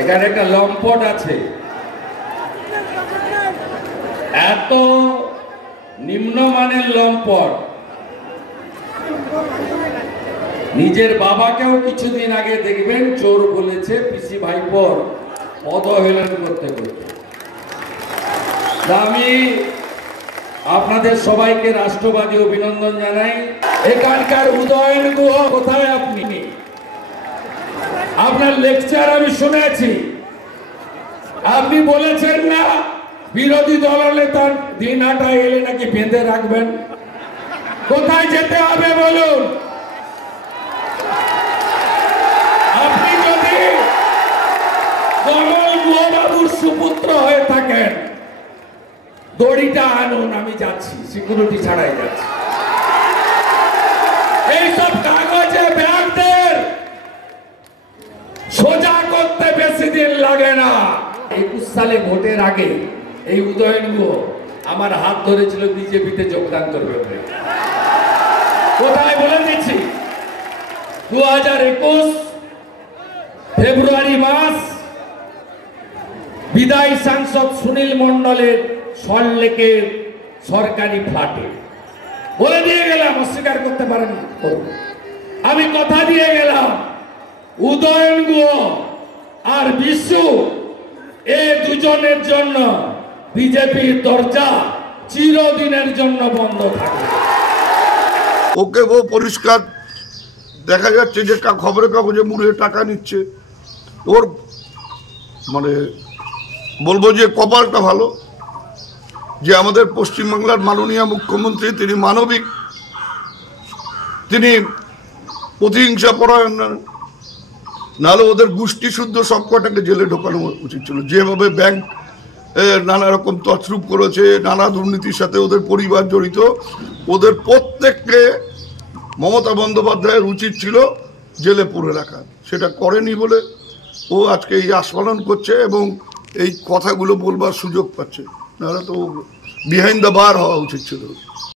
এখানে একটা লম্পট আছে, এত নিম্নমানের লম্পট, নিজের বাবাকেও কিছুদিন আগে দেখবেন চোর বলেছে পিসি ভাইপোর অবহেলন করতে করতে। আমি আপনাদের সবাইকে রাষ্ট্রবাদী অভিনন্দন জানাই। এখানকার উদয়ন গুহ কোথায়? আপনি আপনার লেকচার আমি শুনেছি, আপনি বলেছেন না বিরোধী দলনেতার দিনহাটা এলে নাকি বেঁধে রাখবেন। কোথায় যেতে হবে বলুন? আপনি যদি কমল গুহবাবুর সুপুত্র হয়ে থাকেন, দড়িটা আনুন, আমি যাচ্ছি, সিকিউরিটি ছাড়াই যাচ্ছি। এইসব কাগজে ব্যাগদের সোজা করতে বেশি দিন লাগে না। 21 সালে ভোটের আগে এই উদয়ন গুহ আমার হাত ধরেছিল বিজেপিতে যোগদান করবে বলে। কোথায় বলে দিচ্ছি, 2021 ফেব্রুয়ারি মাস বিদায়ী সাংসদ সুনীল মণ্ডলের সল্টলেকের সরকারি ফ্ল্যাটে বলে দিয়ে গেলাম, অস্বীকার করতে পারেন না, আমি কথা দিয়ে গেলাম উদয়ন গুহ আর বিশু এই দুজনের জন্য বিজেপির দরজা চিরদিনের জন্য বন্ধ থাকবে। ওকে ও পরিষ্কার দেখা যাচ্ছে যে খবরের কাগজে মুড়ে টাকা নিচ্ছে। ওর মানে বলবো যে কপালটা ভালো যে আমাদের পশ্চিমবাংলার মাননীয় মুখ্যমন্ত্রী, তিনি মানবিক, তিনি প্রতিহিংসা পরায়ণ, নাহলে ওদের গোষ্ঠী শুদ্ধ সব কটাকে জেলে ঢোকানো উচিত ছিল। যেভাবে ব্যাংক নানা রকম তছরূপ করেছে, নানা দুর্নীতির সাথে ওদের পরিবার জড়িত, ওদের প্রত্যেককে মমতা বন্দ্যোপাধ্যায়ের উচিত ছিল জেলে পুরে রাখা। সেটা করেনি বলে ও আজকে এই আস্ফালন করছে এবং এই কথাগুলো বলবার সুযোগ পাচ্ছে, নাহলে তো বিহাইন্ড দ্য বার হওয়া উচিত ছিল।